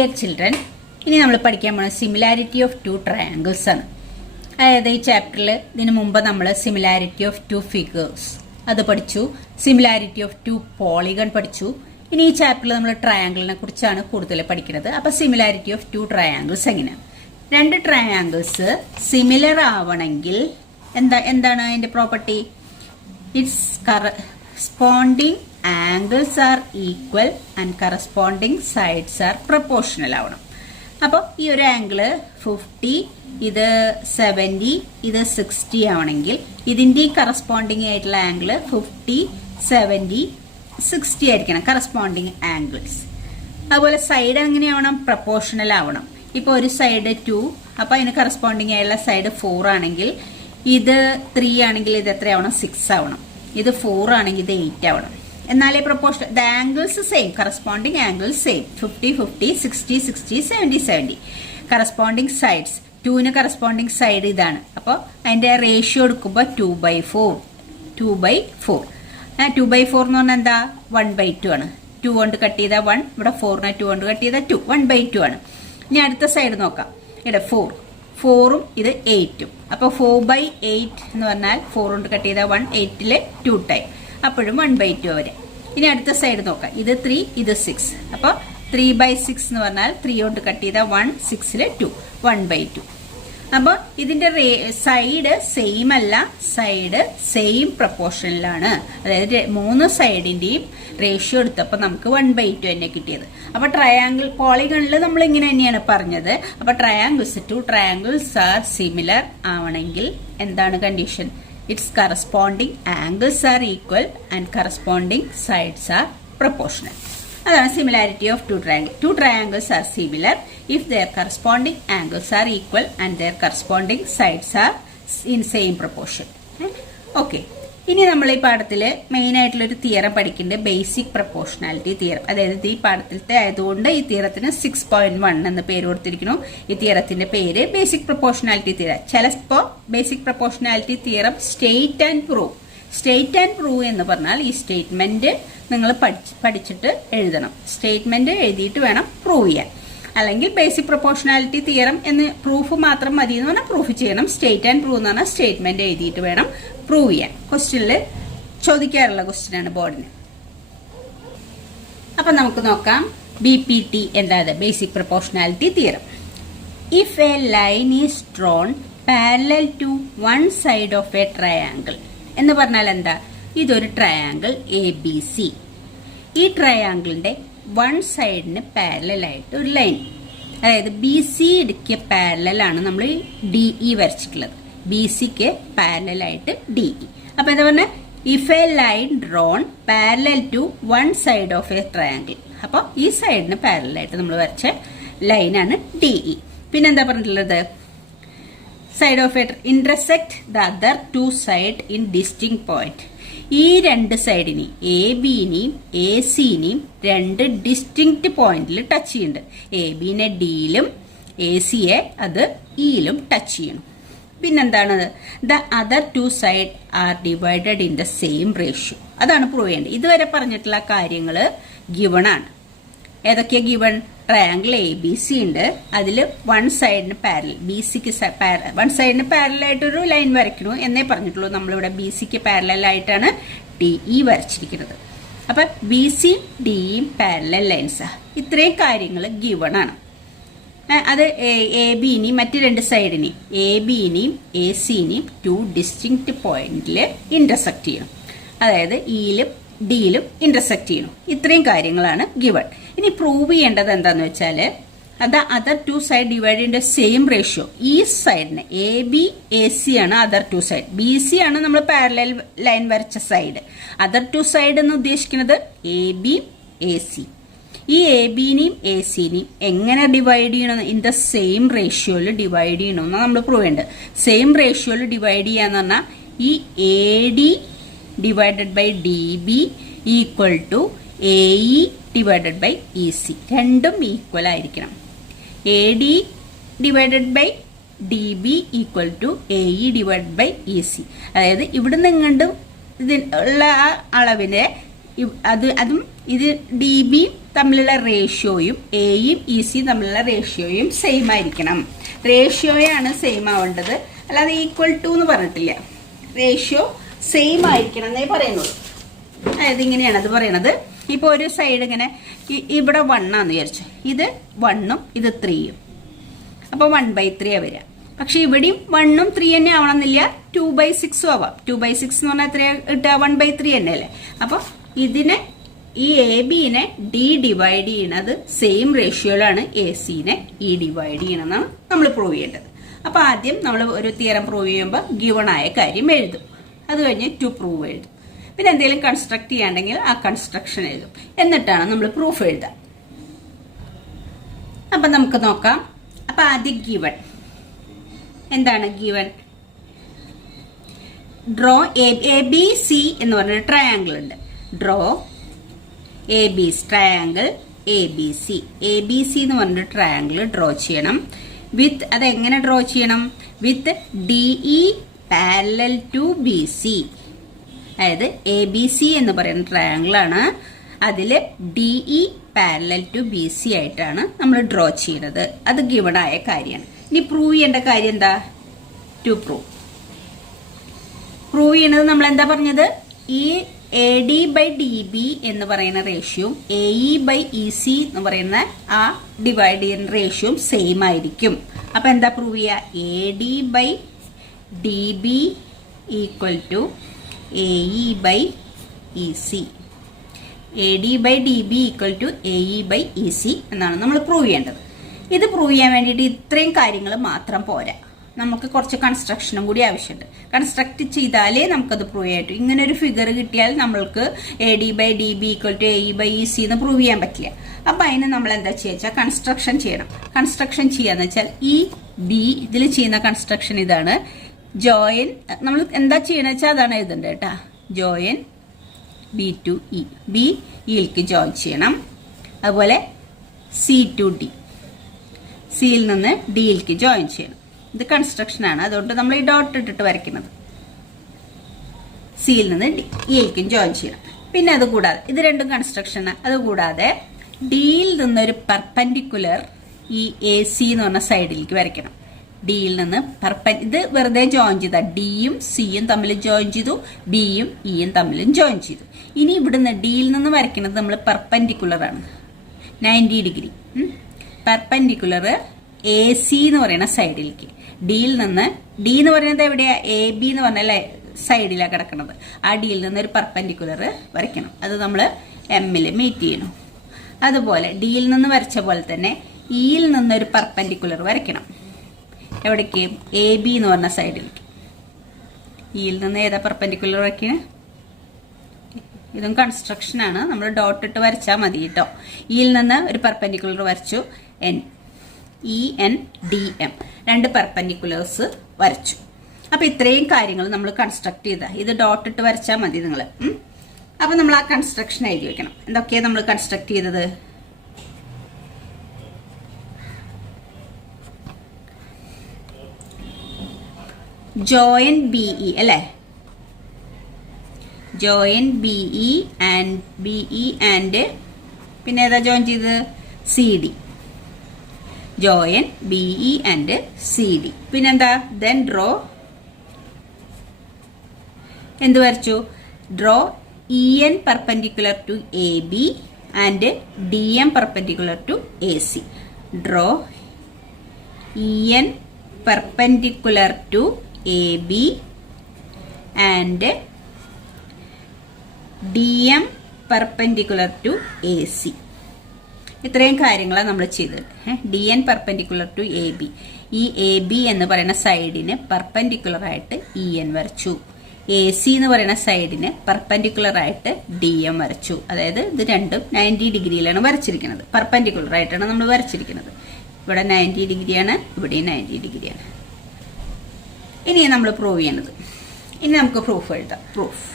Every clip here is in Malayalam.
ഡിയർ ചിൽഡ്രൻ, ഇനി നമ്മൾ പഠിക്കാൻ പോകുന്ന സിമിലാരിറ്റി ഓഫ് ടു ട്രയാങ്കിൾസ് ആണ്. അതായത് ഈ ചാപ്റ്ററിൽ ഇതിനു മുമ്പ് നമ്മൾ സിമിലാരിറ്റി ഓഫ് ടു ഫിഗേഴ്സ് അത് പഠിച്ചു, സിമിലാരിറ്റി ഓഫ് ടു പോളിഗൺ പഠിച്ചു. ഇനി ഈ ചാപ്റ്ററിൽ നമ്മൾ ട്രയാങ്കിളിനെ കുറിച്ചാണ് കൂടുതൽ പഠിക്കുന്നത്. അപ്പൊ സിമിലാരിറ്റി ഓഫ് ടു ട്രയാങ്കിൾസ് എങ്ങനെയാണ്? രണ്ട് ട്രയാങ്കിൾസ് സിമിലർ ആവണമെങ്കിൽ എന്താണ് അതിന്റെ property? It's corresponding angles are equal and corresponding sides are proportional ആവണം. അപ്പോൾ ഈ ഒരു ആംഗിള് 50, ഇത് 70, ഇത് 60 ആവണമെങ്കിൽ ഇതിന്റെ കറസ്പോണ്ടിങ് ആയിട്ടുള്ള ആംഗിള് 50, 70, 60 ആയിരിക്കണം കറസ്പോണ്ടിങ് ആംഗിൾസ്. അതുപോലെ സൈഡ് എങ്ങനെയാവണം? പ്രപ്പോർഷണൽ ആവണം. ഇപ്പോൾ ഒരു സൈഡ് 2, അപ്പൊ അതിന് കറസ്പോണ്ടിങ് ആയിട്ടുള്ള സൈഡ് 4 ആണെങ്കിൽ ഇത് 3 ആണെങ്കിൽ ഇത് എത്രയാവണം? 6 ആവണം. ഇത് 4 ആണെങ്കിൽ ഇത് 8 ആവണം. എന്നാലേ proportion the angles same, corresponding angles same. 50, 50, 60, 60, 70, 70. Corresponding sides 2ന് കറസ്പോണ്ടിങ് സൈഡ് ഇതാണ്. അപ്പോൾ അതിന്റെ റേഷ്യോ എടുക്കുമ്പോൾ 2/4. 2/4 എന്ന് പറഞ്ഞാൽ എന്താ? 1/2 ആണ്. 2 കൊണ്ട് കട്ട് ചെയ്ത 1, ഇവിടെ 4നെ 2 കൊണ്ട് കട്ട് ചെയ്ത 2, 1/2 ആണ്. ഇനി അടുത്ത സൈഡ് നോക്കാം. ഇവിടെ 4ഉം ഇത് 8ഉം. അപ്പൊ 4/8 എന്ന് പറഞ്ഞാൽ 4 കൊണ്ട് കട്ട് ചെയ്ത 1, 8ല് 2 ടൈം, അപ്പോഴും 1/2 വരെ. ഇനി അടുത്ത സൈഡ് നോക്കാം. ഇത് 3, ഇത് 6. അപ്പൊ 3/6 എന്ന് പറഞ്ഞാൽ 3 കൊണ്ട് കട്ട് ചെയ്ത 1, 6ല് 2, 1/2. അപ്പൊ ഇതിന്റെ സൈഡ് സെയിം അല്ല, സൈഡ് സെയിം പ്രപ്പോർഷനിലാണ്. അതായത് 3 സൈഡിന്റെയും റേഷ്യോ എടുത്തപ്പോ നമുക്ക് 1/2 തന്നെ കിട്ടിയത്. അപ്പൊ ട്രയാങ്കിൾ പോളിഗണിൽ നമ്മൾ ഇങ്ങനെ തന്നെയാണ് പറഞ്ഞത്. അപ്പൊ ടു ട്രയാങ്കിൾസ് ആർ സിമിലർ ആവണമെങ്കിൽ എന്താണ് condition? Its corresponding angles are equal and corresponding sides are proportional. അതാണ് similarity of two triangle. To triangles are similar if their corresponding angles are equal and their corresponding sides are in same proportion. Okay. ഇനി നമ്മൾ ഈ പാഠത്തിൽ മെയിൻ ആയിട്ടുള്ള ഒരു തിയറം പഠിക്കുന്നുണ്ട്, ബേസിക് പ്രപ്പോർഷണാലിറ്റി തിയറം. അതായത് ഈ പാഠത്തിലത്തെ ആയതുകൊണ്ട് ഈ തിയറത്തിന് 6.1 എന്ന് പേര് കൊടുത്തിരിക്കുന്നു. ഈ തിയറത്തിന്റെ പേര് ബേസിക് പ്രപ്പോർഷണാലിറ്റി തിയറം. ചിലപ്പോ basic proportionality theorem state and prove എന്ന് പറഞ്ഞാൽ ഈ സ്റ്റേറ്റ്മെന്റ് നിങ്ങൾ പഠിച്ചിട്ട് എഴുതണം. സ്റ്റേറ്റ്മെന്റ് എഴുതിയിട്ട് വേണം പ്രൂവ് ചെയ്യാൻ. അല്ലെങ്കിൽ ബേസിക് പ്രപ്പോർഷണാലിറ്റി തിയറം എന്ന് പ്രൂഫ് മാത്രം മതി എന്ന് പറഞ്ഞാൽ പ്രൂഫ് ചെയ്യണം. സ്റ്റേറ്റ് ആൻഡ് പ്രൂവ് എന്ന് പറഞ്ഞാൽ സ്റ്റേറ്റ്മെന്റ് എഴുതിയിട്ട് വേണം പ്രൂവ് ചെയ്യാൻ. ക്വസ്റ്റ്യനിൽ ചോദിക്കാറുള്ള ക്വസ്റ്റ്യൻ ആണ് ബോർഡിന്. അപ്പൊ നമുക്ക് നോക്കാം BPT എന്താണ്? Basic proportionality theorem. If a line is drawn parallel to one side of a triangle എന്ന് പറഞ്ഞാൽ എന്താ? ഇതൊരു ട്രയാങ്കിൾ ABC. ഈ ട്രയാങ്കിളിന്റെ വൺ സൈഡിന് പാരലൽ ആയിട്ട് ഒരു ലൈൻ, അതായത് BC ക്ക് പാരലൽ ആണ് നമ്മൾ DE വരച്ചിട്ടുള്ളത്. BCക്ക് പാരലൽ ആയിട്ട് DE. അപ്പൊ എന്താ പറഞ്ഞ? If a line drawn parallel to one side of a triangle. അപ്പൊ ഈ സൈഡിന് പാരലൽ ആയിട്ട് നമ്മൾ വരച്ച ലൈനാണ് DE. പിന്നെന്താ പറഞ്ഞിട്ടുള്ളത്? Side of a intersect the other two side in distinct point. ഈ രണ്ട് സൈഡിനെയും ABനെയും ACനെയും രണ്ട് ഡിസ്റ്റിങ്ക്റ്റ് പോയിന്റിൽ ടച്ച് ചെയ്യുന്നുണ്ട്. ABനെ Dയിലും ACയെ അത് Eയിലും ടച്ച് ചെയ്യണം. പിന്നെന്താണ്? The other two side are divided in the same ratio. അതാണ് പ്രൂവ് ചെയ്യേണ്ടത്. ഇതുവരെ പറഞ്ഞിട്ടുള്ള കാര്യങ്ങള് ഗിവൺ ആണ്. ഏതൊക്കെയാ ഗിവൺ? ട്രയാങ്കിൾ ABC ഉണ്ട്, അതിൽ വൺ സൈഡിന് പാരലൽ, BCക്ക് വൺ സൈഡിന് പാരലൽ ആയിട്ടൊരു ലൈൻ വരയ്ക്കണു എന്നേ പറഞ്ഞിട്ടുള്ളൂ. നമ്മളിവിടെ BCക്ക് പാരലൽ ആയിട്ടാണ് DE വരച്ചിരിക്കുന്നത്. അപ്പൊ BC DEയും പാരലൽ ലൈൻസാ. ഇത്രയും കാര്യങ്ങൾ ഗിവൺ ആണ്. അത് ABനെയും മറ്റ് രണ്ട് സൈഡിനെയും ABനെയും ACനെയും ടു ഡിസ്റ്റിങ്ക്റ്റ് പോയിന്റിൽ ഇന്റർസെക്ട് ചെയ്യണം. അതായത് Eയിലും Dയിലും ഇന്റർസെക്ട് ചെയ്യണം. ഇത്രയും കാര്യങ്ങളാണ് ഗിവൺ. ഇനി പ്രൂവ് ചെയ്യേണ്ടത് എന്താന്ന് വെച്ചാല് അത് other two side divide in the same ratio. ഈ സൈഡിന് AB AC ആണ് അതർ ടു സൈഡ്. BC ആണ് നമ്മൾ പാരലൽ ലൈൻ വരച്ച സൈഡ്. അതർ ടു സൈഡ് എന്ന് ഉദ്ദേശിക്കുന്നത് AB AC. ഈ ABനെയും ACനെയും എങ്ങനെ ഡിവൈഡ് ചെയ്യണം? ഇൻ ദ സെയിം റേഷ്യോയിൽ ഡിവൈഡ് ചെയ്യണമെന്നാണ് നമ്മൾ പ്രൂവ് ചെയ്യേണ്ടത്. സെയിം റേഷ്യോയിൽ ഡിവൈഡ് ചെയ്യാന്ന് പറഞ്ഞാൽ ഈ AD divided by DB equal to AE divided by EC. രണ്ടും ഈക്വൽ ആയിരിക്കണം. AD divided by DB equal to AE divided by EC. അതായത് ഇവിടുന്ന് ഇങ്ങോട്ട് ഇതിനുള്ള അളവിനെ അതും ഇത് DB തമ്മിലുള്ള റേഷ്യോയും എയും ഇ സിയും തമ്മിലുള്ള റേഷ്യോയും സെയിം ആയിരിക്കണം. റേഷ്യോയാണ് സെയിം ആവേണ്ടത്, അല്ലാതെ ഈക്വൽ ടു എന്ന് പറഞ്ഞിട്ടില്ല. റേഷ്യോ സെയിം ആയിരിക്കണം എന്നേ പറയുന്നുള്ളൂ. അതായത് ഇങ്ങനെയാണ് അത് പറയണത്. ഇപ്പോൾ ഒരു സൈഡ് ഇങ്ങനെ ഇവിടെ 1 ആണെന്ന് വിചാരിച്ചു, ഇത് 1ഉം ഇത് 3യും, അപ്പോൾ 1/3 വരിക. പക്ഷെ ഇവിടെയും 1ഉം 3 തന്നെ ആവണമെന്നില്ല, 2/6 ആവാം. 2/6 എന്ന് പറഞ്ഞാൽ എത്രയാ കിട്ടുക? 1/3 തന്നെ അല്ലേ. അപ്പോൾ ഇതിനെ ഈ എ ബിനെ ഡി ഡിവൈഡ് ചെയ്യണത് സെയിം റേഷ്യോയിലാണ് എ സിനെ ഇ ഡിവൈഡ് ചെയ്യണമെന്നാണ് നമ്മൾ പ്രൂവ് ചെയ്യേണ്ടത്. അപ്പോൾ ആദ്യം നമ്മൾ ഒരു തിയറം പ്രൂവ് ചെയ്യുമ്പോൾ ഗിവൺ ആയ കാര്യം എഴുതും, അത് കഴിഞ്ഞ് ടു പ്രൂവ് എഴുതും, പിന്നെ എന്തെങ്കിലും കൺസ്ട്രക്ട് ചെയ്യാണ്ടെങ്കിൽ ആ കൺസ്ട്രക്ഷൻ എഴുതും, എന്നിട്ടാണ് നമ്മൾ പ്രൂഫ് എഴുതുക. അപ്പം നമുക്ക് നോക്കാം. അപ്പം ആദ്യം ഗിവൺ എന്താണ്? Given draw A B C എന്ന് പറഞ്ഞൊരു ട്രയാങ്കിൾ ഉണ്ട്. Draw A B triangle A B C. A B C എന്ന് പറഞ്ഞൊരു ട്രയാങ്കിൾ ഡ്രോ ചെയ്യണം. വിത്ത് അതെങ്ങനെ ഡ്രോ ചെയ്യണം? With D E parallel to B C. അതായത് എ ബി സി എന്ന് പറയുന്ന ട്രയാങ്കിൾ ആണ്, അതിൽ D E parallel to B C ആയിട്ടാണ് നമ്മൾ ഡ്രോ ചെയ്യുന്നത്. അത് ഗിവൺ ആയ കാര്യമാണ്. ഇനി പ്രൂവ് ചെയ്യേണ്ട കാര്യം എന്താ? ടു പ്രൂവ് ചെയ്യണത് നമ്മൾ എന്താ പറഞ്ഞത്? ഈ A D by D B എന്ന് പറയുന്ന റേഷ്യോയും A E by E C എന്ന് പറയുന്ന ആ ഡിവൈഡ് ചെയ്യുന്ന റേഷ്യോയും സെയിം ആയിരിക്കും. അപ്പൊ എന്താ പ്രൂവ് ചെയ്യുക? A D by D B equal to A E by E C. A D by D B equal to A E by E C എന്നാണ് നമ്മൾ പ്രൂവ് ചെയ്യേണ്ടത്. ഇത് പ്രൂവ് ചെയ്യാൻ വേണ്ടിയിട്ട് ഇത്രയും കാര്യങ്ങൾ മാത്രം പോരാ, നമുക്ക് കുറച്ച് കൺസ്ട്രക്ഷനും കൂടി ആവശ്യമുണ്ട്. കൺസ്ട്രക്ട് ചെയ്താലേ നമുക്കത് പ്രൂവ് ചെയ്യാൻ പറ്റും. ഇങ്ങനെ ഒരു ഫിഗർ കിട്ടിയാൽ നമ്മൾക്ക് A D by D B equal to A E by E C എന്ന് പ്രൂവ് ചെയ്യാൻ പറ്റില്ല. അപ്പം അതിന് നമ്മൾ എന്താ ചെയ്യുക വെച്ചാൽ കൺസ്ട്രക്ഷൻ ചെയ്യണം. കൺസ്ട്രക്ഷൻ ചെയ്യാന്ന് വെച്ചാൽ ഈ ബി ഇതിൽ ചെയ്യുന്ന കൺസ്ട്രക്ഷൻ ഇതാണ്. ജോയിൻ നമ്മൾ എന്താ ചെയ്യണമെന്ന് വെച്ചാൽ അതാണ് എഴുതേണ്ടത് കേട്ടാ. Join B to E, B ഇയിലേക്ക് ജോയിൻ ചെയ്യണം. അതുപോലെ സി ടു ഡി, സിയിൽ നിന്ന് ഡിയിലേക്ക് ജോയിൻ ചെയ്യണം. ഇത് കൺസ്ട്രക്ഷൻ ആണ്, അതുകൊണ്ട് നമ്മൾ ഈ ഡോട്ട് ഇട്ടിട്ട് വരയ്ക്കുന്നത്. സിയിൽ നിന്ന് ഇയിലേക്കും ജോയിൻ ചെയ്യണം. പിന്നെ അത് കൂടാതെ ഇത് രണ്ടും കൺസ്ട്രക്ഷൻ. അതുകൂടാതെ ഡിയിൽ നിന്നൊരു പെർപെൻഡിക്കുലർ ഈ എ സി എന്ന് പറഞ്ഞ സൈഡിലേക്ക് വരയ്ക്കണം. ഡിയിൽ നിന്ന് ഇത് വെറുതെ ജോയിൻ ചെയ്താൽ ഡിയും സിയും തമ്മിൽ ജോയിൻ ചെയ്തു, ബിയും ഇയും തമ്മിലും ജോയിൻ ചെയ്തു. ഇനി ഇവിടുന്ന് ഡിയിൽ നിന്ന് വരയ്ക്കുന്നത് നമ്മൾ പെർപെൻഡിക്കുലർ ആണ്, 90 ഡിഗ്രി. പെർപെൻഡിക്കുലർ എ സി എന്ന് പറയുന്ന സൈഡിലേക്ക്. ഡിയിൽ നിന്ന് ഡി എന്ന് പറയുന്നത് എവിടെയാ? എ ബി എന്ന് പറഞ്ഞ സൈഡിലാണ് കിടക്കുന്നത്. ആ ഡിയിൽ നിന്ന് ഒരു പെർപെൻഡിക്കുലർ വരയ്ക്കണം. അത് നമ്മൾ എമ്മിൽ മീറ്റ് ചെയ്യണം. അതുപോലെ ഡിയിൽ നിന്ന് വരച്ച പോലെ തന്നെ ഇയിൽ നിന്നൊരു പെർപെൻഡിക്കുലർ വരയ്ക്കണം. എവിടേക്ക്? എ ബി എന്ന് പറഞ്ഞ സൈഡിലേക്ക്. ഇയിൽ നിന്ന് ഏതാ പെർപെൻഡിക്കുലർ വരയ്ക്കുന്നത്? ഇതും കൺസ്ട്രക്ഷൻ ആണ്, നമ്മൾ ഡോട്ട് ഇട്ട് വരച്ചാൽ മതി കേട്ടോ. ഇയിൽ നിന്ന് ഒരു പെർപെൻഡിക്കുലർ വരച്ചു, N E N D M, രണ്ട് പെർപെൻഡിക്കുലേഴ്സ് വരച്ചു. അപ്പൊ ഇത്രയും കാര്യങ്ങൾ നമ്മൾ കൺസ്ട്രക്ട് ചെയ്ത ഇത് ഡോട്ട് ഇട്ട് വരച്ചാൽ മതി നിങ്ങൾ. അപ്പൊ നമ്മൾ ആ കൺസ്ട്രക്ഷൻ എഴുതി വെക്കണം. എന്തൊക്കെയാണ് നമ്മൾ കൺസ്ട്രക്ട് ചെയ്തത്? ജോയിൻ ബി ഇ അല്ലേ? ജോയിൻ ബി ഇ ആൻഡ് പിന്നെ ഏതാ ജോയിൻ ചെയ്തത്? C D. Join B E and C D. പിന്നെന്താ? ദെൻ ഡ്രോ എന്ത് വരച്ചു? Draw E N perpendicular to A B and D M perpendicular to A C. Draw E N perpendicular to A B and D M perpendicular to A C. ഇത്രയും കാര്യങ്ങളാണ് നമ്മൾ ചെയ്തത്. D N perpendicular to A B. ഈ എ ബി എന്ന് പറയുന്ന സൈഡിന് പെർപെൻഡിക്കുലർ ആയിട്ട് ഇ എൻ വരച്ചു. എ സി എന്ന് പറയുന്ന സൈഡിന് പെർപെൻഡിക്കുലർ ആയിട്ട് ഡി എം വരച്ചു. അതായത് ഇത് രണ്ടും 90 ഡിഗ്രിയിലാണ് വരച്ചിരിക്കുന്നത്. പെർപെൻഡിക്കുലർ ആയിട്ടാണ് നമ്മൾ വരച്ചിരിക്കുന്നത്. ഇവിടെ 90 ഡിഗ്രിയാണ്, ഇവിടെയും 90 ഡിഗ്രിയാണ്. ഇനി നമ്മൾ പ്രൂവ് ചെയ്യണത്. ഇനി നമുക്ക് പ്രൂഫ് എഴുതാം. പ്രൂഫ്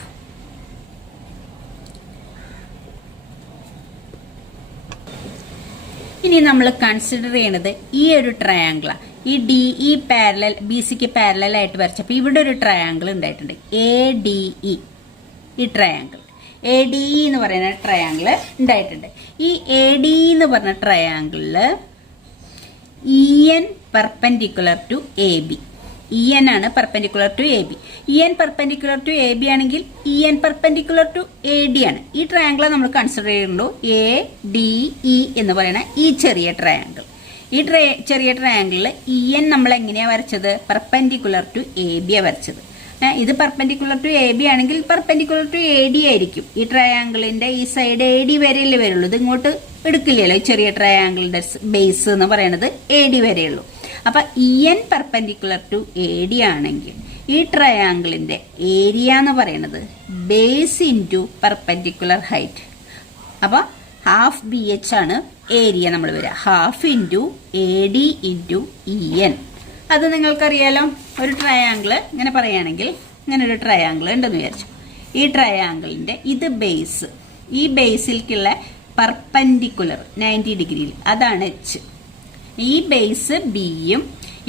ഇനി നമ്മൾ കൺസിഡർ ചെയ്യണത് ഈ ഒരു ട്രയാങ്കിളാണ്. ഈ ഡി ഇ പാരലൽ ബി സിക്ക് പാരലൽ ആയിട്ട് വരച്ചപ്പോൾ ഇവിടെ ഒരു ട്രയാങ്കിൾ ഉണ്ടായിട്ടുണ്ട്, എ ഡി ഇ. ഈ ട്രയാങ്കിൾ എ ഡി എന്ന് പറയുന്ന ട്രയാങ്കിൾ ഉണ്ടായിട്ടുണ്ട്. ഈ എ ഡി എന്ന് പറഞ്ഞ ട്രയാങ്കിളില് E N perpendicular to A B, E N ആണ് perpendicular to A B. E N perpendicular to A B ആണെങ്കിൽ E N perpendicular to A D ആണ്. ഈ ട്രയാങ്കിൾ നമ്മൾ കൺസിഡർ ചെയ്യുള്ളൂ എ ഡി ഇ എന്ന് പറയുന്ന ഈ ചെറിയ ട്രയാങ്കിൾ. ഈ ചെറിയ ട്രയാങ്കിളിൽ ഇ എൻ നമ്മൾ എങ്ങനെയാ വരച്ചത്? പെർപെൻഡിക്കുലർ ടു എ ബി വരച്ചത്. ഇത് പെർപെൻഡിക്കുലർ ടു എ ബി ആണെങ്കിൽ പെർപെൻഡിക്കുലർ ടു എ ഡി ആയിരിക്കും. ഈ ട്രയാങ്കിളിന്റെ ഈ സൈഡ് എ ഡി വരെയല്ലേ വരുള്ളൂ, ഇത് ഇങ്ങോട്ട് എടുക്കില്ലല്ലോ. ഈ ചെറിയ ട്രയാങ്കിളിന്റെ ബേസ് എന്ന് പറയുന്നത് എ ഡി വരെയുള്ളൂ. അപ്പൊ E N perpendicular to A D ആണെങ്കിൽ ഈ ട്രയാങ്കിളിന്റെ ഏരിയ എന്ന് പറയുന്നത് ബേസ് ഇൻറ്റു പെർപെൻഡിക്കുലർ ഹൈറ്റ്. അപ്പൊ ഹാഫ് ബി എച്ച് ആണ് ഏരിയ നമ്മൾ വരിക. Half into A D into E N. അത് നിങ്ങൾക്കറിയാലോ. ഒരു ട്രയാങ്കിള് ഇങ്ങനെ പറയുകയാണെങ്കിൽ ഇങ്ങനെ ഒരു ട്രയാങ്കിൾ ഉണ്ടെന്ന് വിചാരിച്ചു. ഈ ട്രയാങ്കിളിന്റെ ഇത് ബേസ്, ഈ ബേസിലേക്കുള്ള പെർപെൻഡിക്കുലർ 90 ഡിഗ്രിയിൽ അതാണ് എച്ച്. ഈ ബേസ് ബിയും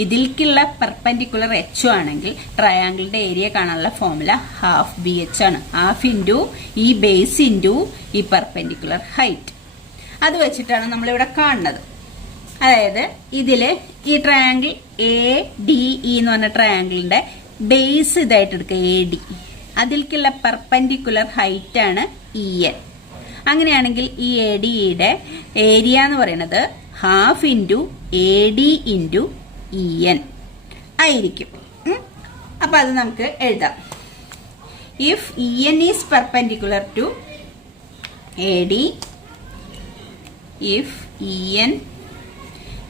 ഇതിലേക്കുള്ള പെർപെൻഡിക്കുലർ എച്ചും ആണെങ്കിൽ ട്രയാങ്കിളിന്റെ ഏരിയ കാണാനുള്ള ഫോർമുല ഹാഫ് ബി എച്ച് ആണ്. ഹാഫ് ഇൻറ്റു ഈ ബേസ് ഇൻറ്റു ഈ പെർപെൻഡിക്കുലർ ഹൈറ്റ്. അത് വെച്ചിട്ടാണ് നമ്മളിവിടെ കാണുന്നത്. അതായത് ഇതില് ഈ ട്രയാങ്കിൾ എ ഡി ഇ എന്ന് പറഞ്ഞ ട്രയാങ്കിളിന്റെ ബേസ് ഇതായിട്ട് എടുക്കുക എ ഡി, അതിലേക്കുള്ള പെർപെൻഡിക്കുലർ ഹൈറ്റ് ആണ് ഇ എൻ. അങ്ങനെയാണെങ്കിൽ ഈ എ ഡിയുടെ ഏരിയ എന്ന് പറയുന്നത് half into A D into E N ആയിരിക്കും. അപ്പൊ അത് നമുക്ക് എഴുതാം. If E N is perpendicular to A D, if En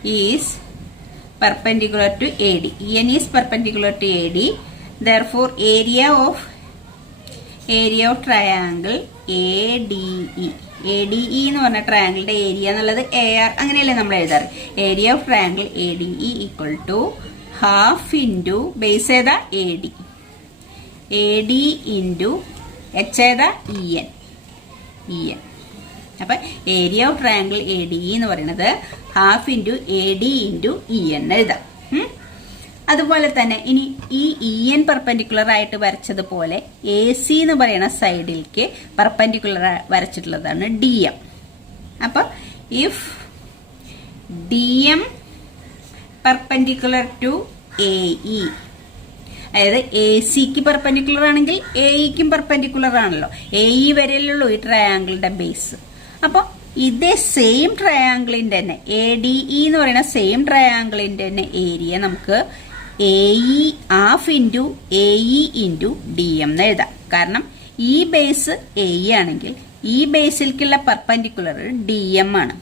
is perpendicular to AD, En is perpendicular to AD, therefore area of triangle ADE, ADE എന്ന് പറഞ്ഞ ട്രയാങ്കിളിന്റെ ഏരിയ എന്നുള്ളത് AR അങ്ങനെയല്ലേ നമ്മൾ എഴുതാറ്. Area of triangle ADE equal to half into base ഏതാ AD, AD ഇൻറ്റു എച്ച് ഏതാ EN. അപ്പൊ area of triangle A D എന്ന് പറയുന്നത് half into A D into E N എഴുതാം. അതുപോലെ തന്നെ ഇനി ഈ ഇ എൻ പെർപെൻഡിക്കുലർ ആയിട്ട് വരച്ചതുപോലെ എ സി എന്ന് പറയുന്ന സൈഡിലേക്ക് പെർപെൻഡിക്കുലർ വരച്ചിട്ടുള്ളതാണ് ഡി എം. അപ്പൊ if D M perpendicular to A E, അതായത് എ സിക്ക് പെർപെൻഡിക്കുലർ ആണെങ്കിൽ എ ഇക്കും പെർപെൻഡിക്കുലർ ആണല്ലോ. എ ഇ വരെയുള്ളൂ ഈ ട്രയാങ്കിളിന്റെ ബേസ്. അപ്പൊ ഇതേ സെയിം ട്രയാങ്കിളിന്റെ തന്നെ എ ഡി ഇ എന്ന് പറയുന്ന സെയിം ട്രയാങ്കിളിന്റെ തന്നെ ഏരിയ നമുക്ക് A E half into A E into D M എന്ന് എഴുതാം. കാരണം ഈ ബേസ് എ ഇ ആണെങ്കിൽ ഈ ബേസിലേക്കുള്ള പെർപെൻഡിക്കുലർ ഡി എം ആണ്.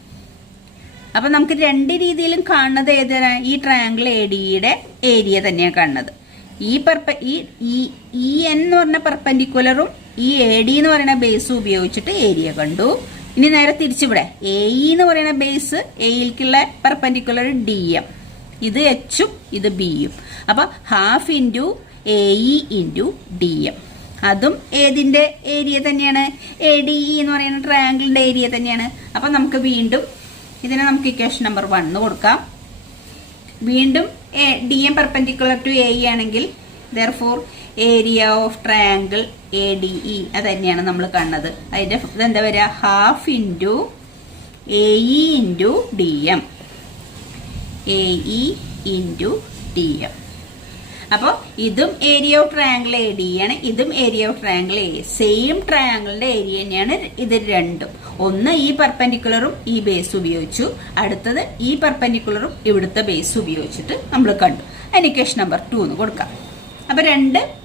അപ്പൊ നമുക്ക് രണ്ട് രീതിയിലും കാണുന്നത് ഏതാണ്? ഈ ട്രയാങ്കിൾ എ ഡിയുടെ ഏരിയ തന്നെയാണ് കാണുന്നത്. ഈ എൻ എന്ന് പറഞ്ഞ പെർപെൻഡിക്കുലറും ഈ എ ഡി എന്ന് പറയുന്ന ബേസും ഉപയോഗിച്ചിട്ട് ഏരിയ കണ്ടു. ഇനി നേരെ തിരിച്ചിവിടെ എ ഇ എന്ന് പറയുന്ന ബേസ് എയിലേക്കുള്ള പെർപെൻഡിക്കുലർ ഡി എം, ഇത് എച്ചും ഇത് ബിയും. അപ്പൊ half into A E into D M, അതും ഏതിന്റെ ഏരിയ തന്നെയാണ്? എ ഡി ഇ എന്ന് പറയുന്ന ട്രയാങ്കിളിന്റെ ഏരിയ തന്നെയാണ്. അപ്പൊ നമുക്ക് വീണ്ടും ഇതിനെ നമുക്ക് ഇക്വേഷൻ നമ്പർ 1 കൊടുക്കാം. വീണ്ടും D M perpendicular to A E ആണെങ്കിൽ therefore area of triangle A D E അത് തന്നെയാണ് നമ്മൾ കാണുന്നത്. അതിന്റെ ഇതെന്താ വരിക? Half into A E into D M, A E into D M. അപ്പോൾ ഇതും area of triangle A D ആണ്, ഇതും area of triangle A. Same ട്രയാങ്കിളിന്റെ ഏരിയ തന്നെയാണ് ഇത് രണ്ടും. ഒന്ന് ഈ പെർപെൻഡിക്കുലറും ഈ ബേസ് ഉപയോഗിച്ചു, അടുത്തത് ഈ പെർപെൻഡിക്കുലറും ഇവിടുത്തെ ബേസ് ഉപയോഗിച്ചിട്ട് നമ്മൾ കണ്ടു. അതിന് ഇക്വേഷൻ നമ്പർ 2 കൊടുക്കാം. അപ്പൊ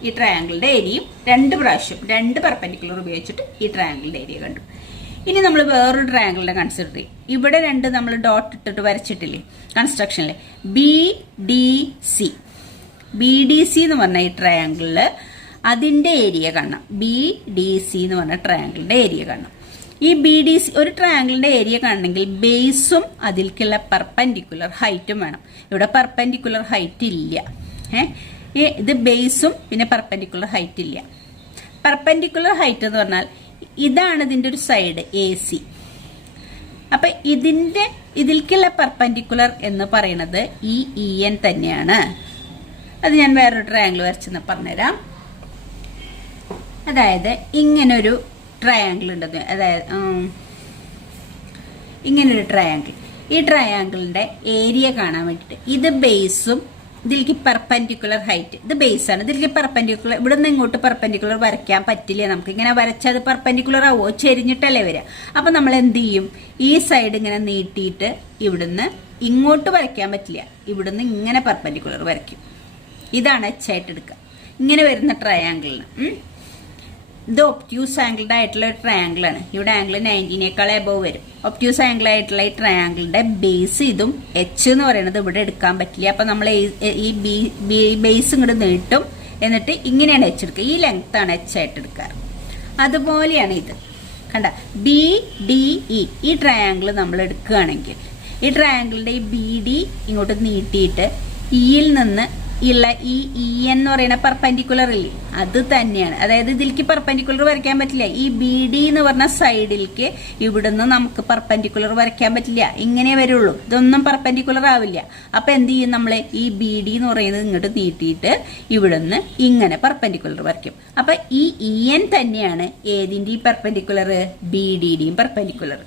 ഈ ട്രയാങ്കിളിന്റെ ഏരിയയും രണ്ട് പ്രാവശ്യം രണ്ട് പെർപെൻഡിക്കുലർ ഉപയോഗിച്ചിട്ട് ഈ ട്രയാങ്കിളിന്റെ ഏരിയ കണ്ടു. ഇനി നമ്മൾ വേറൊരു ട്രയാങ്കിളിനെ കൺസിഡർ ചെയ്യും. ഇവിടെ രണ്ട് നമ്മൾ ഡോട്ട് ഇട്ടിട്ട് വരച്ചിട്ടില്ലേ കൺസ്ട്രക്ഷനിലെ B D C. B D C എന്ന് പറഞ്ഞ ഈ ട്രയാങ്കിളില് അതിന്റെ ഏരിയ കാണണം. ബി ഡി സി എന്ന് പറഞ്ഞ ട്രയാങ്കിളിന്റെ ഏരിയ കാണണം. ഈ ബി ഡി സി ഒരു ട്രയാങ്കിളിന്റെ ഏരിയ കാണണമെങ്കിൽ ബേസും അതിലേക്കുള്ള പെർപെൻഡിക്കുലർ ഹൈറ്റും വേണം. ഇവിടെ പെർപെൻഡിക്കുലർ ഹൈറ്റ് ഇല്ല. ഇത് ബേസും പിന്നെ പെർപെൻഡിക്കുലർ ഹൈറ്റ് ഇല്ല. പെർപെൻഡിക്കുലർ ഹൈറ്റ് എന്ന് പറഞ്ഞാൽ ഇതാണ് ഇതിന്റെ ഒരു സൈഡ് എ സി. അപ്പൊ ഇതിലേക്കുള്ള പെർപെൻഡിക്കുലർ എന്ന് പറയുന്നത് ഈ ഇ എൻ തന്നെയാണ്. അത് ഞാൻ വേറൊരു ട്രയാങ്കിൾ വരച്ചെന്ന് പറഞ്ഞുതരാം. അതായത് ഇങ്ങനൊരു ട്രയാങ്കിൾ ഉണ്ടെന്ന്, അതായത് ഇങ്ങനൊരു ട്രയാങ്കിൾ. ഈ ട്രയാങ്കിളിന്റെ ഏരിയ കാണാൻ വേണ്ടിയിട്ട് ഇത് ബേസും ഇതിലേക്ക് പെർപെൻഡിക്കുലർ ഹൈറ്റ്, ഇത് ബേസാണ്, ഇതിലേക്ക് പെർപെൻഡിക്കുലർ, ഇവിടെ നിന്ന് ഇങ്ങോട്ട് പെർപെൻഡിക്കുലർ വരയ്ക്കാൻ പറ്റില്ല നമുക്ക്. ഇങ്ങനെ വരച്ചാൽ അത് പെർപെൻഡിക്കുലർ ആവോ, ചെരിഞ്ഞിട്ടല്ലേ വരിക. അപ്പൊ നമ്മൾ എന്ത് ചെയ്യും, ഈ സൈഡ് ഇങ്ങനെ നീട്ടിയിട്ട് ഇവിടുന്ന് ഇങ്ങോട്ട് വരയ്ക്കാൻ പറ്റില്ല, ഇവിടുന്ന് ഇങ്ങനെ പെർപെൻഡിക്കുലർ വരയ്ക്കും. ഇതാണ് എച്ച് ആയിട്ട് എടുക്കുക. ഇങ്ങനെ വരുന്ന ട്രയാങ്കിളിന് ഇത് ഒപ്റ്റ്യൂസ് ആംഗിൾഡ് ആയിട്ടുള്ള ഒരു ട്രയാങ്കിൾ ആണ്. ഇവിടെ ആംഗിൾ 90നേക്കാൾ എബോവ് വരും. ഒപ്റ്റ്യൂസ് ആംഗിൾ ആയിട്ടുള്ള ഈ ട്രയാങ്കിളിന്റെ ബേസ് ഇതും എച്ച് എന്ന് പറയുന്നത് ഇവിടെ എടുക്കാൻ പറ്റില്ല. അപ്പൊ നമ്മൾ ഈ ബേസ് ഇങ്ങോട്ട് നീട്ടും, എന്നിട്ട് ഇങ്ങനെയാണ് എച്ച് എടുക്കുക. ഈ ലെങ്ത് ആണ് എച്ച് ആയിട്ട് എടുക്കാറ്. അതുപോലെയാണ് ഇത് കണ്ട ബി ഡി ഇ. ഈ ട്രയാങ്കിൾ നമ്മൾ എടുക്കുകയാണെങ്കിൽ ഈ ട്രയാങ്കിളിന്റെ ഈ ബി ഡി ഇങ്ങോട്ട് നീട്ടിയിട്ട് ഇയിൽ നിന്ന് ഉള്ള ഈ ഇ എന്ന് പറയുന്ന പെർപെൻഡിക്കുലർ ഇല്ലേ, അത് തന്നെയാണ്. അതായത് ഇതിലേക്ക് പെർപെൻഡിക്കുലർ വരയ്ക്കാൻ പറ്റില്ല. ഈ ബി ഡി എന്ന് പറഞ്ഞ സൈഡിലേക്ക് ഇവിടുന്ന് നമുക്ക് പെർപെൻഡിക്കുലർ വരയ്ക്കാൻ പറ്റില്ല, ഇങ്ങനെ വരുള്ളൂ. ഇതൊന്നും പെർപെൻഡിക്കുലർ ആവില്ല. അപ്പൊ എന്ത് ചെയ്യും, നമ്മൾ ഈ ബി ഡി എന്ന് പറയുന്നത് ഇങ്ങോട്ട് നീട്ടിയിട്ട് ഇവിടുന്ന് ഇങ്ങനെ പെർപെൻഡിക്കുലർ വരയ്ക്കും. അപ്പൊ ഈ ഇ എൻ തന്നെയാണ് ഏതിന്റെയും പെർപെൻഡിക്കുലർ, ബി ഡിയുടെയും പെർപെൻഡിക്കുലർ.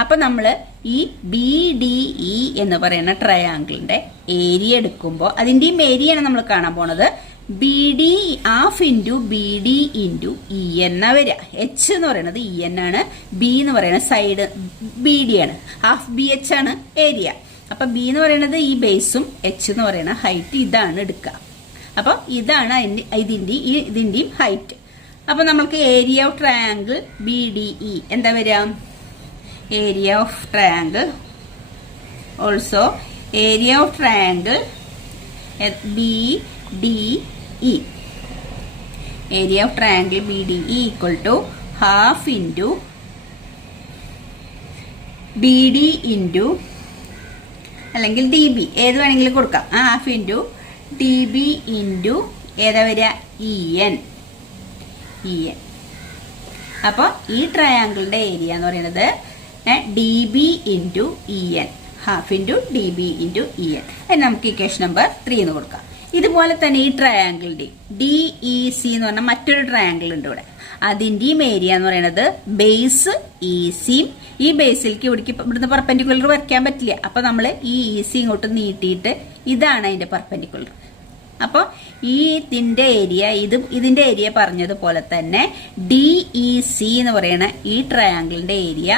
അപ്പൊ നമ്മള് ഈ ബി ഡി ഇ എന്ന് പറയുന്ന ട്രയാങ്കിളിന്റെ ഏരിയ എടുക്കുമ്പോൾ അതിന്റെയും ഏരിയയാണ് നമ്മൾ കാണാൻ പോണത്. B D half into B D into E എന്നാ വരിക. എച്ച് എന്ന് പറയുന്നത് ഇ എൻ ആണ്, ബി എന്ന് പറയുന്ന സൈഡ് ബി ഡി ആണ്, ഹാഫ് ബി എച്ച് ആണ് ഏരിയ. അപ്പൊ ബി എന്ന് പറയുന്നത് ഈ ബേസും എച്ച് എന്ന് പറയുന്ന ഹൈറ്റ്, ഇതാണ് എടുക്കുക. അപ്പൊ ഇതാണ് ഇതിന്റെയും ഹൈറ്റ്. അപ്പൊ നമ്മൾക്ക് area of triangle B D E എന്താ വരിക, area of triangle, also area of triangle BDE, area of triangle BDE equal to half into BD into അല്ലെങ്കിൽ ഡി ബി, ഏത് വേണമെങ്കിലും കൊടുക്കാം. Half into D B into ഏതാ വരിക, ഇ എൻ. അപ്പോൾ ഈ ട്രയാങ്കിളിന്റെ ഏരിയ എന്ന് പറയുന്നത് D B into E N, half into D B into E N. അതിന് നമുക്ക് ഇക്വേഷൻ നമ്പർ 3 എന്ന് കൊടുക്കാം. ഇതുപോലെ തന്നെ ഈ ട്രയാങ്കിളിന്റെ ഡി ഇ സി എന്ന് പറഞ്ഞാൽ മറ്റൊരു ട്രയാങ്കിൾ ഉണ്ട് ഇവിടെ. അതിന്റെയും ഏരിയ എന്ന് പറയുന്നത് ബേസ് ഇ സിയും, ഈ ബേസിലേക്ക് ഇവിടുന്ന് പെർപെൻഡിക്കുലർ വരയ്ക്കാൻ പറ്റില്ല. അപ്പൊ നമ്മൾ ഈ ഇ സി ഇങ്ങോട്ട് നീട്ടിയിട്ട് ഇതാണ് അതിന്റെ പെർപെൻഡിക്കുലർ. അപ്പോൾ ഇതിന്റെ ഏരിയ ഇതിന്റെ ഏരിയ പറഞ്ഞതുപോലെ തന്നെ ഡി ഇ സി എന്ന് പറയുന്ന ഈ ട്രയാങ്കിളിന്റെ ഏരിയ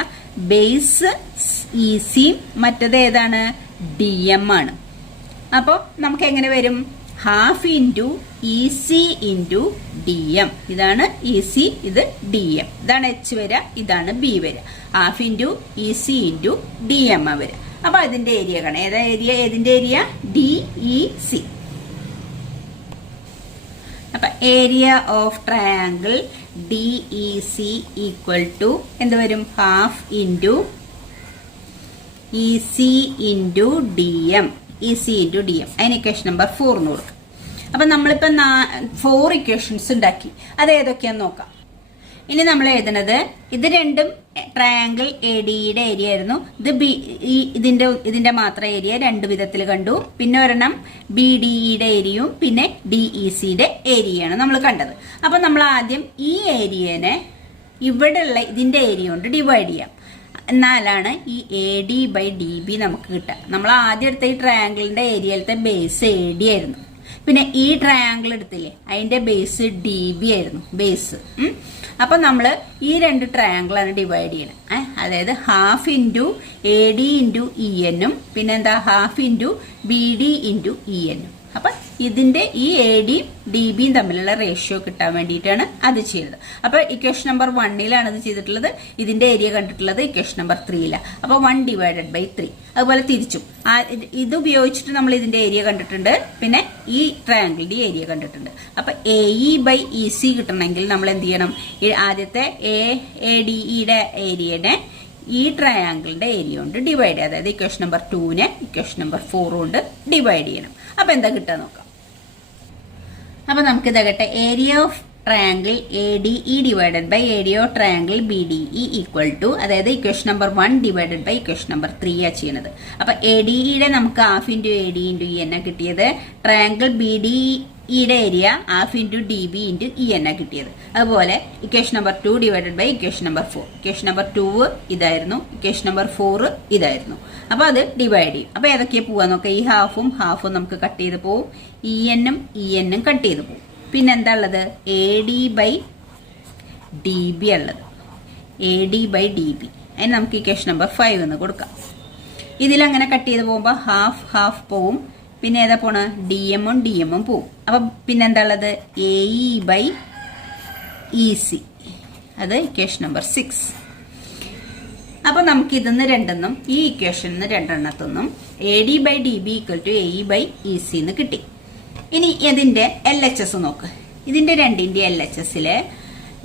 ബേസ് ഇ സി, മറ്റത് ഏതാണ്, ഡി എം ആണ്. അപ്പോൾ നമുക്ക് എങ്ങനെ വരും, half into E C into D M. ഇതാണ് ഇ സി, ഇത് ഡി എം. ഇതാണ് എച്ച് വരിക, ഇതാണ് ബി വരിക. Half into E C into D M വരിക. അപ്പൊ അതിന്റെ ഏരിയ കാണാം. ഏതിന്റെ ഏരിയ, ഡി ഇ സി. അപ്പൊ area of triangle D E C equal to എന്ത് വരും, half into E C into D M. E C into D M. അതിന് ഇക്വേഷൻ നമ്പർ 4 എന്ന് കൊടുക്കും. അപ്പൊ നമ്മളിപ്പോ 4 ഇക്വേഷൻസ് ഉണ്ടാക്കി. അത് ഏതൊക്കെയാന്ന് നോക്കാം. ഇനി നമ്മൾ എഴുതുന്നത് ഇത് രണ്ടും ട്രയാങ്കിൾ എ ഡിയുടെ ഏരിയ ആയിരുന്നു. ഇത് ഇതിന്റെ മാത്രം ഏരിയ രണ്ട് വിധത്തിൽ കണ്ടു. പിന്നെ ഒരെണ്ണം ബി ഡിയുടെ ഏരിയയും പിന്നെ ഡി ഇ സിയുടെ ഏരിയയാണ് നമ്മൾ കണ്ടത്. അപ്പൊ നമ്മൾ ആദ്യം ഈ ഏരിയനെ ഇവിടെയുള്ള ഇതിന്റെ ഏരിയ കൊണ്ട് ഡിവൈഡ് ചെയ്യാം. എന്നാലാണ് ഈ A D by D B നമുക്ക് കിട്ടുക. നമ്മൾ ആദ്യം എടുത്ത ഈ ട്രയാങ്കിളിന്റെ ഏരിയയിലത്തെ ബേസ് എ ഡി ആയിരുന്നു. പിന്നെ ഈ ട്രയാങ്കിൾ എടുത്തില്ലേ, അതിന്റെ ബേസ് ഡി ബി ആയിരുന്നു ബേസ്. അപ്പൊ നമ്മള് ഈ രണ്ട് ട്രയാങ്കിളാണ് ഡിവൈഡ് ചെയ്യണത്. അതായത് half into A D into E എന്നും പിന്നെന്താ half into B D into E എന്നും. അപ്പൊ ഇതിന്റെ ഈ എ ഡിയും ഡി ബിയും തമ്മിലുള്ള റേഷ്യോ കിട്ടാൻ വേണ്ടിയിട്ടാണ് അത് ചെയ്തത്. അപ്പൊ ഇക്വേഷൻ നമ്പർ 1ലാണ് അത് ചെയ്തിട്ടുള്ളത്. ഇതിന്റെ ഏരിയ കണ്ടിട്ടുള്ളത് ഇക്വേഷൻ നമ്പർ 3ലാണ്. അപ്പൊ 1 ഡിവൈഡഡ് ബൈ 3. അതുപോലെ തിരിച്ചും ഇത് ഉപയോഗിച്ചിട്ട് നമ്മൾ ഇതിന്റെ ഏരിയ കണ്ടിട്ടുണ്ട്, പിന്നെ ഈ ട്രയാങ്കിളിന്റെ ഏരിയ കണ്ടിട്ടുണ്ട്. അപ്പൊ A E by E C കിട്ടണമെങ്കിൽ നമ്മൾ എന്ത് ചെയ്യണം, ആദ്യത്തെ എ ഡി ഇയുടെ ഏരിയനെ ഈ ട്രയാങ്കിളിന്റെ ഏരിയ കൊണ്ട് ഡിവൈഡ് ചെയ്യുക. അതായത് ഇക്വേഷൻ നമ്പർ 2നെ ഇക്വേഷൻ നമ്പർ 4 കൊണ്ട് ഡിവൈഡ് ചെയ്യണം. അപ്പൊ എന്താ കിട്ടാൻ നോക്കാം. അപ്പൊ നമുക്ക് ഇതാകട്ടെ, area of triangle A D E divided by area of triangle B D E equal to, അതായത് equation number 1 divided by equation number 3 ആ ചെയ്യുന്നത്. അപ്പൊ എ ഡി ഇയുടെ നമുക്ക് half into A D into E എന്നാ കിട്ടിയത്. ട്രയാങ്കിൾ ബി ഡി ഇയുടെ area half into D B into E എന്നാ കിട്ടിയത്. അതുപോലെ equation number 2 divided by equation number 4. Equation number 2 ഇതായിരുന്നു, ഇക്വേഷൻ നമ്പർ 4 ഇതായിരുന്നു. അപ്പോൾ അത് ഡിവൈഡ് ചെയ്യും. അപ്പോൾ ഏതൊക്കെയാണ് പോവാൻ നോക്കാം. ഈ ഹാഫും നമുക്ക് കട്ട് ചെയ്ത് പോവും, ഇ എന്നും കട്ട് ചെയ്ത് പോവും. പിന്നെ എന്താ ഉള്ളത്, A D by D B ഉള്ളത്, A D by D B. അതിന് നമുക്ക് ഇക്വേഷൻ നമ്പർ 5 എന്ന് കൊടുക്കാം. ഇതിലങ്ങനെ കട്ട് ചെയ്ത് പോകുമ്പോൾ ഹാഫ് പോവും. പിന്നെ ഏതാ പോണ, ഡി എമ്മും പോവും. അപ്പം പിന്നെന്താ ഉള്ളത്, A E by E C, അത് ഇക്വേഷൻ നമ്പർ 6. അപ്പം നമുക്ക് ഇതിന്ന് രണ്ടെന്നും ഈ ഇക്വേഷനിൽ നിന്ന് രണ്ടെണ്ണത്തൊന്നും A D by D B equal to A E by E C എന്ന് കിട്ടി. ഇനി ഇതിന്റെ എൽ എച്ച് എസ് നോക്ക്. ഇതിന്റെ രണ്ടിന്റെ എൽ എച്ച് എസിലെ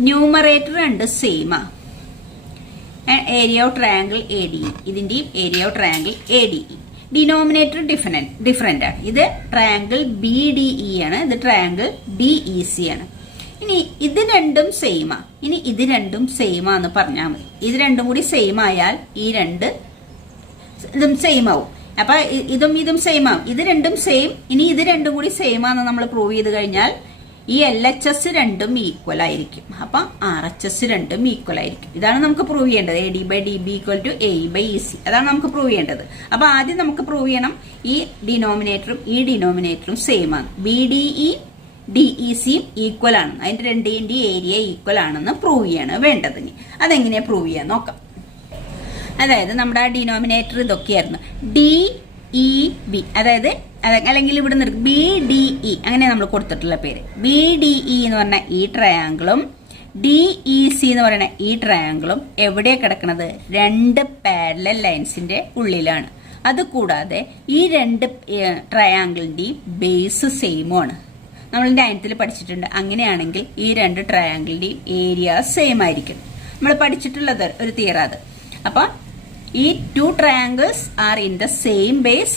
ന്യൂമറേറ്റർ രണ്ട് സെയിമാ. Area of triangle A D E, ഇതിന്റെയും area of triangle A D E. Denominator different ആണ്. ഇത് ട്രയാങ്കിൾ ബി ഡി ഇ ആണ്, ഇത് ട്രയാങ്കിൾ ഡി ഇ സി ആണ്. ഇനി ഇത് രണ്ടും സെയിമാ. ഇനി ഇത് രണ്ടും സെയിമാന്ന് പറഞ്ഞാൽ മതി. ഇത് രണ്ടും കൂടി സെയിം ആയാൽ ഈ ഇതും സെയിം ആവും. അപ്പൊ ഇതും സെയിം ആവും. ഇത് രണ്ടും സെയിം. ഇനി ഇത് രണ്ടും കൂടി സെയിം ആണെന്ന് നമ്മൾ പ്രൂവ് ചെയ്ത് കഴിഞ്ഞാൽ ഈ എൽ എച്ച് എസ് രണ്ടും ഈക്വൽ ആയിരിക്കും. അപ്പൊ ആർ എച്ച് എസ് രണ്ടും ഈക്വൽ ആയിരിക്കും. ഇതാണ് നമുക്ക് പ്രൂവ് ചെയ്യേണ്ടത്. A D by D B equal to A E by E C. അതാണ് നമുക്ക് പ്രൂവ് ചെയ്യേണ്ടത്. അപ്പൊ ആദ്യം നമുക്ക് പ്രൂവ് ചെയ്യണം ഈ ഡിനോമിനേറ്ററും സെയിം ആണ്. B D E D E സിയും ഈക്വൽ ആണ്. അതിന്റെ രണ്ടിന്റെ ഏരിയ ഈക്വൽ ആണെന്ന് പ്രൂവ് ചെയ്യാണ് വേണ്ടത്. ഇനി അതെങ്ങനെയാ പ്രൂവ് ചെയ്യാൻ നോക്കാം. അതായത് നമ്മുടെ ആ ഡിനോമിനേറ്റർ ഇതൊക്കെയായിരുന്നു, ഡി ഇ ബി, അതായത് അല്ലെങ്കിൽ ഇവിടെ നിർക്കും ബി ഡി ഇ, അങ്ങനെ നമ്മൾ കൊടുത്തിട്ടുള്ള പേര്. ബി ഡി ഇ എന്ന് പറഞ്ഞ ഈ ട്രയാങ്കിളും ഡി ഇ സി എന്ന് പറയുന്ന ഈ ട്രയാങ്കിളും എവിടെയാണ് കിടക്കുന്നത്, രണ്ട് പാരലൽ ലൈൻസിന്റെ ഉള്ളിലാണ്. അതുകൂടാതെ ഈ രണ്ട് ട്രയാങ്കിളിന്റെയും ബേസ് സെയിമാണ്. നമ്മൾ 9th പഠിച്ചിട്ടുണ്ട്. അങ്ങനെയാണെങ്കിൽ ഈ രണ്ട് ട്രയാങ്കിളിന്റെയും ഏരിയ സെയിം ആയിരിക്കും. നമ്മൾ പഠിച്ചിട്ടുള്ളത് ഒരു തിയറി അത്. അപ്പൊ ഈ 2 triangles are in the same base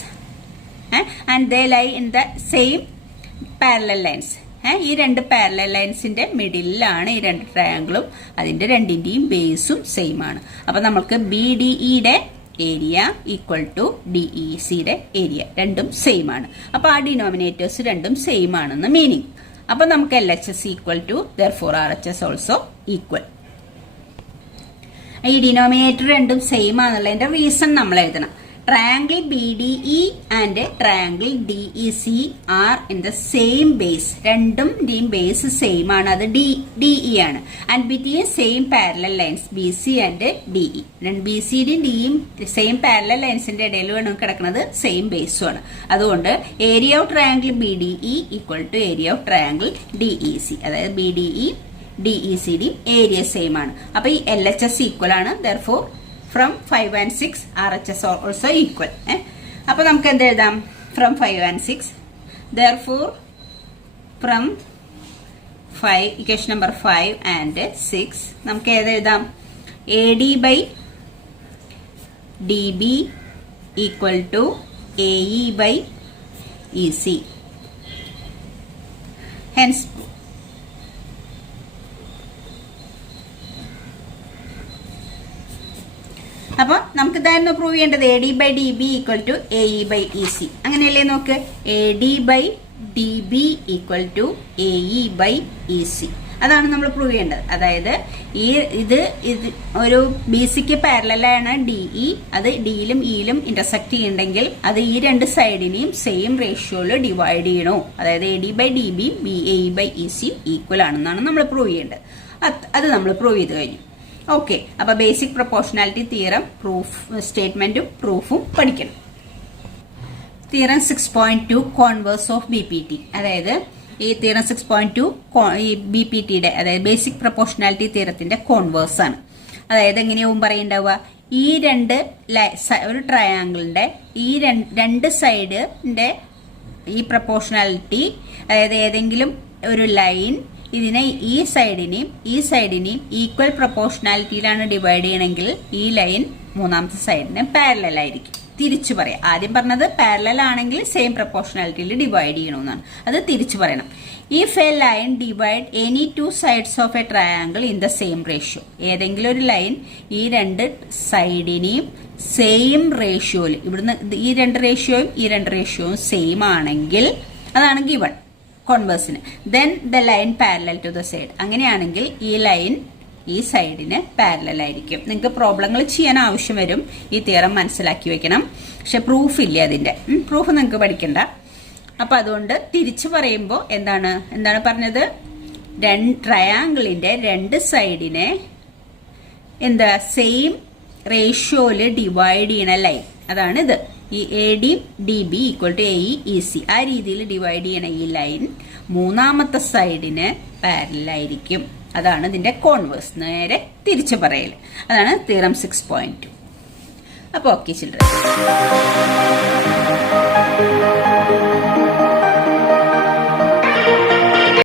and they lie in the same parallel lines. ഈ രണ്ട് പാരലൽ ലൈൻസിന്റെ മിഡിലാണ് ഈ രണ്ട് ട്രയാങ്കിളും, അതിന്റെ രണ്ടിന്റെയും ബേസും സെയിം ആണ്. അപ്പൊ നമുക്ക് ബി ഡി ഇയുടെ area equal to D E സിയുടെ ഏരിയ രണ്ടും സെയിം ആണ്. അപ്പൊ ആ ഡിനോമിനേറ്റേഴ്സ് രണ്ടും സെയിം ആണെന്ന് മീനിങ്. അപ്പൊ നമുക്ക് L H S equal to therefore R H S also equal. ഈ ഡിനോമിനേറ്റർ രണ്ടും സെയിം ആണെന്നുള്ളതിന്റെ റീസൺ നമ്മൾ എഴുതണം. Triangle B D E and triangle D E C are in the same base. രണ്ടും ബേസ് സെയിം ആണ്, അത് ഡി ഇ ആണ്. And between same parallel lines B C and D E. B സിയുടെയും ഡിയും സെയിം പാരലൽ ലൈൻസിന്റെ ഇടയിലാണ് കിടക്കുന്നത്, സെയിം ബേസും ആണ്. അതുകൊണ്ട് area of triangle B D E equal to area of triangle D E C. അതായത് B D E D E C D area same ആണ്. അപ്പൊ ഈ എൽ എച്ച് എസ് ഈക്വൽ ആണ്. Therefore from 5 and 6 R H S also equal. അപ്പൊ നമുക്ക് എന്ത് എഴുതാം, from 5 and 6. Therefore from 5 equation number 5 and 6 നമുക്ക് ഏത് എഴുതാം, A D by D B equal to A E by E C. Hence അപ്പൊ നമുക്ക് ഇതായിരുന്നു പ്രൂവ് ചെയ്യേണ്ടത്. A D by D B equal to A E by E C. അങ്ങനെയല്ലേ നോക്ക്, A D by D B equal to A E by E C. അതാണ് നമ്മൾ പ്രൂവ് ചെയ്യേണ്ടത്. അതായത് ഇത് ഒരു ബി സിക്ക് പാരലലാണ് ഡി ഇ, അത് ഡിയിലും ഇയിലും ഇന്റർസെക്ട് ചെയ്യുന്നുണ്ടെങ്കിൽ അത് ഈ രണ്ട് സൈഡിനെയും സെയിം റേഷ്യോയിൽ ഡിവൈഡ് ചെയ്യണോ. അതായത് A D by D B A E by E C equal ആണെന്നാണ് നമ്മൾ പ്രൂവ് ചെയ്യേണ്ടത്. അത് നമ്മൾ പ്രൂവ് ചെയ്ത് കഴിഞ്ഞു. ഓക്കെ, അപ്പൊ ബേസിക് പ്രൊപ്പോർഷണാലിറ്റി തിയറം സ്റ്റേറ്റ്മെന്റും പ്രൂഫും പഠിക്കണം. Theorem 6.2 converse of B P T. അതായത് ഈ തിയറം 6.2 ഈ ബി പി ടിയുടെ അതായത് ബേസിക് പ്രൊപ്പോർഷണാലിറ്റി തിയറത്തിന്റെ കോൺവേഴ്സ് ആണ്. അതായത് എങ്ങനെയാവും പറയുണ്ടാവുക, ഈ ഒരു ട്രയാങ്കിളിന്റെ ഈ രണ്ട് സൈഡിന്റെ ഈ പ്രൊപ്പോർഷണാലിറ്റി, അതായത് ഏതെങ്കിലും ഒരു ലൈൻ ഇതിനെ ഈ സൈഡിനെയും ഈക്വൽ പ്രൊപ്പോർഷണാലിറ്റിയിലാണ് ഡിവൈഡ് ചെയ്യണമെങ്കിൽ ഈ ലൈൻ മൂന്നാമത്തെ സൈഡിന് പാരലൽ ആയിരിക്കും. തിരിച്ചു പറയാം. ആദ്യം പറഞ്ഞത് പാരലൽ ആണെങ്കിൽ സെയിം പ്രൊപ്പോർഷണാലിറ്റിയിൽ ഡിവൈഡ് ചെയ്യണമെന്നാണ്. അത് തിരിച്ചു പറയണം. If a line divide any 2 sides of a triangle in the same ratio. ഏതെങ്കിലും ഒരു ലൈൻ ഈ രണ്ട് സൈഡിനെയും സെയിം റേഷ്യോയിൽ, ഇവിടുന്ന് ഈ രണ്ട് റേഷ്യോയും സെയിം ആണെങ്കിൽ അതാണ് ഗിവൺ. കോൺവേഴ്സിന്. Then the line parallel to the side. അങ്ങനെയാണെങ്കിൽ ഈ ലൈൻ ഈ സൈഡിന് പാരലൽ ആയിരിക്കും. നിങ്ങൾക്ക് പ്രോബ്ലങ്ങൾ ചെയ്യാൻ ആവശ്യം വരും, ഈ തിയറം മനസ്സിലാക്കി വെക്കണം. പക്ഷെ പ്രൂഫ് ഇല്ല അതിന്റെ, പ്രൂഫ് നിങ്ങൾക്ക് പഠിക്കണ്ട. അപ്പൊ അതുകൊണ്ട് തിരിച്ചു പറയുമ്പോൾ എന്താണ് പറഞ്ഞത്, ട്രയാങ്കിളിന്റെ രണ്ട് സൈഡിനെ സെയിം റേഷ്യോയില് ഡിവൈഡ് ചെയ്യണ ലൈൻ, അതാണ് ഇത്. ഈ A D D B equal to A E E C, ആ രീതിയിൽ ഡിവൈഡ് ചെയ്യണ ഈ ലൈൻ മൂന്നാമത്തെ സൈഡിന് പാരലായിരിക്കും. അതാണ് ഇതിന്റെ കോൺവേഴ്സ്, നേരെ തിരിച്ചു പറയൽ. അതാണ് തിയറം 6.2. അപ്പോൾ ഓക്കെ ചിൽഡ്രൻ.